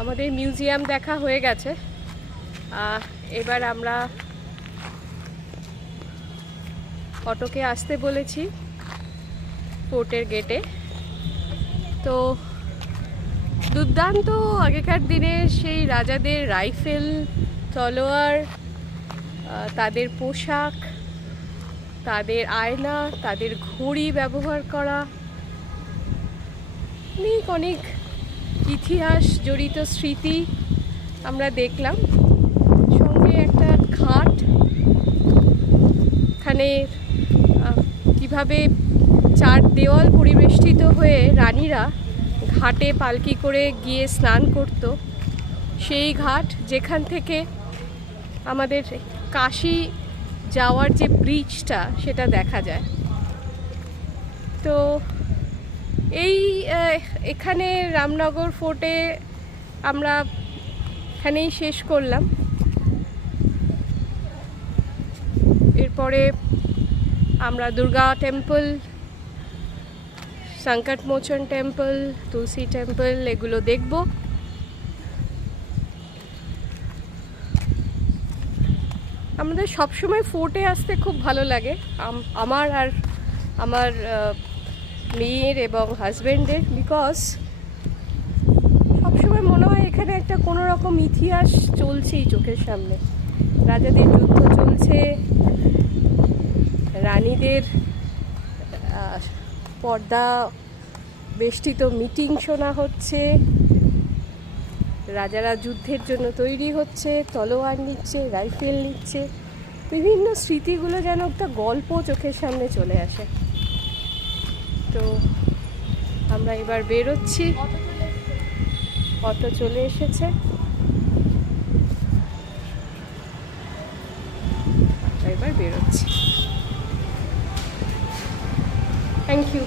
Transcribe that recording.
আমাদের মিউজিয়াম দেখা হয়ে গেছে। এবার আমরা অটোকে আসতে বলেছি ফোর্টের গেটে। তো দুর্দান্ত আগেকার দিনের সেই রাজাদের রাইফেল, তলোয়ার, তাদের পোশাক, তাদের আয়না, তাদের ঘড়ি ব্যবহার করা, অনেক অনেক ইতিহাস জড়িত স্মৃতি আমরা দেখলাম। সঙ্গে একটা ঘাট, এখানে কিভাবে চার দেওয়াল পরিবেষ্টিত হয়ে রানীরা ঘাটে পালকি করে গিয়ে স্নান করত, সেই ঘাট যেখান থেকে আমাদের কাশী যাওয়ার যে ব্রিজটা সেটা দেখা যায়। তো এই এখানে রামনগর ফোর্টে আমরা এখানেই শেষ করলাম। এরপরে আমরা দুর্গা টেম্পল, সংকটমোচন টেম্পল, তুলসী টেম্পল এগুলো দেখব। আমাদের সবসময় ফোর্টে আসতে খুব ভালো লাগে, আমার আর আমার মেয়ের এবং হাজব্যান্ডের, বিকজ সবসময় মনে হয় এখানে একটা কোনো রকম ইতিহাস চলছেই চোখের সামনে। রাজাদের যুদ্ধ চলছে, রানীদের পর্দা বেষ্টিত মিটিং শোনা হচ্ছে, রাজারা যুদ্ধের জন্য তৈরি হচ্ছে, তলোয়ার নিচ্ছে, রাইফেল নিচ্ছে, বিভিন্ন স্মৃতিগুলো যেন একটা গল্প চোখের সামনে চলে আসে। তো আমরা এবার বেরোচ্ছি, অটো চলে এসেছে, এবার বেরোচ্ছি। Thank you.